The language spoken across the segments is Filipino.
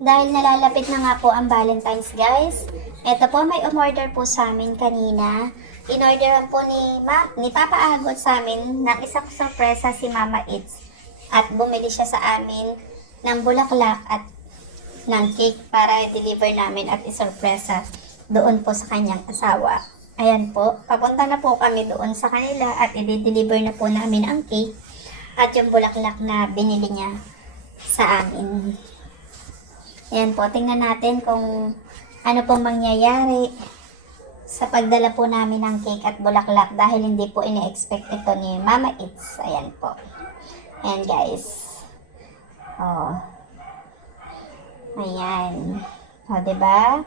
Dahil nalalapit na nga po ang Valentine's, guys. Ito po, may umorder po sa amin kanina. In-orderan po ni Papa Agot sa amin ng isang sorpresa si Mama Eats. At bumili siya sa amin ng bulaklak at ng cake para i-deliver namin at isorpresa doon po sa kanyang asawa. Ayan po, papunta na po kami doon sa kanila at i-deliver na po namin ang cake at yung bulaklak na binili niya sa amin. Ayan po, tingnan natin kung ano pong mangyayari sa pagdala po namin ng cake at bulaklak dahil hindi po ine-expect ito ni Mama Eats. Ayan po. Ayan guys. Oh. Ayan. O, diba?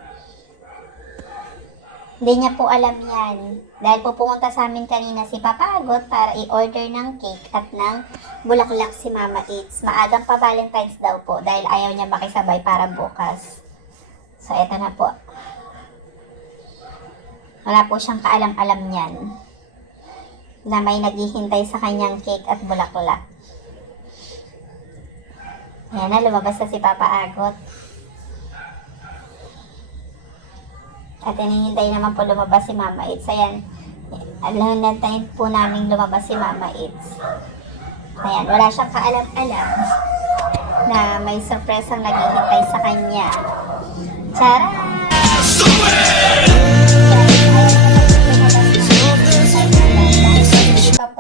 Hindi niya po alam yan. Dahil po pumunta sa amin kanina si Papa Agot para i-order ng cake at ng bulaklak si Mama Eats. Maagang pa Valentine's daw po dahil ayaw niya makisabay para bukas. So, eto na po. Wala po siyang kaalam-alam niyan na may naghihintay sa kanyang cake at bulaklak. Ayan na, lumabas na si Papa Agot. At hinihintay naman po lumabas si Mama Eats. Ayan, alam natin po namin lumabas si Mama Eats. Ayan, wala siyang kaalam-alam na may surpresang naghihintay sa kanya. Tara!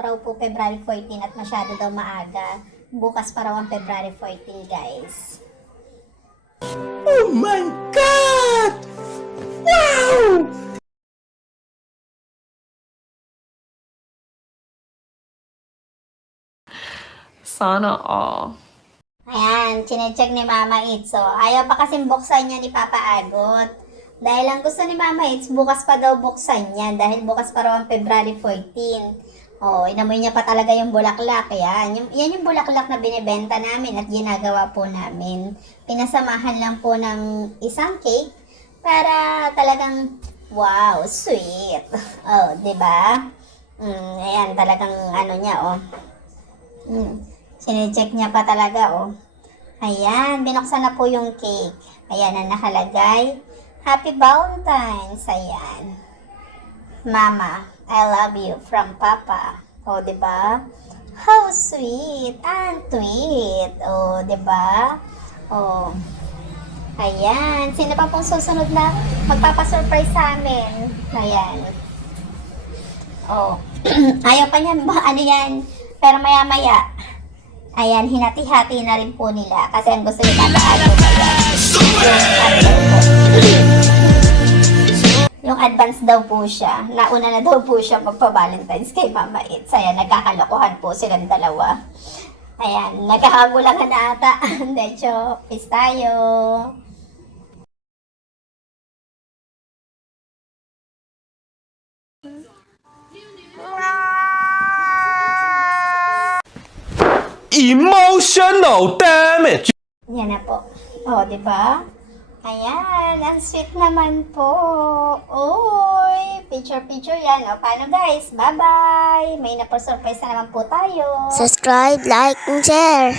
Raw po February 14 at masyado daw maaga. Bukas pa raw ang February 14, guys. Oh my God! Wow! Sana all. Ayan, chinecheck ni Mama Eats. So, ayaw pa kasing buksan niya ni Papa Agot. Dahil ang gusto ni Mama Eats, bukas pa daw buksan niya. Dahil bukas pa raw ang February 14. Oh, inamoy niya pa talaga yung bulaklak. Yan yung bulaklak na binibenta namin at ginagawa po namin. Pinasamahan lang po ng isang cake para talagang, wow, sweet. Oh, diba? Ayan, talagang ano niya, oh. Sinecheck niya pa talaga, oh. Ayan, binuksan na po yung cake. Ayan, ang nakalagay. Happy Valentine's. Ayan. Mama, I love you from Papa. O, diba? How sweet and sweet. O, diba? O. Ayan. Sino pa pong susunod na magpapasurprise sa amin? Ayan. O. Ayaw pa niyan. Ano yan? Pero maya-maya. Ayan, hinati-hati na rin po nila. Kasi ang gusto nila yung advance daw po siya. Nauna na daw po siya magpa-Valentine's kay Mama Eats. Ayan, nagkakalokohan po silang dalawa. Ayan, nagkakagulangan na ata. Medyo, peace tayo. Emotional damage! Yan na po. O, diba? Ayan, ang sweet naman po. Uy, picture yan. O, paano guys? Bye-bye! May napasurprise na naman po tayo. Subscribe, like, and share.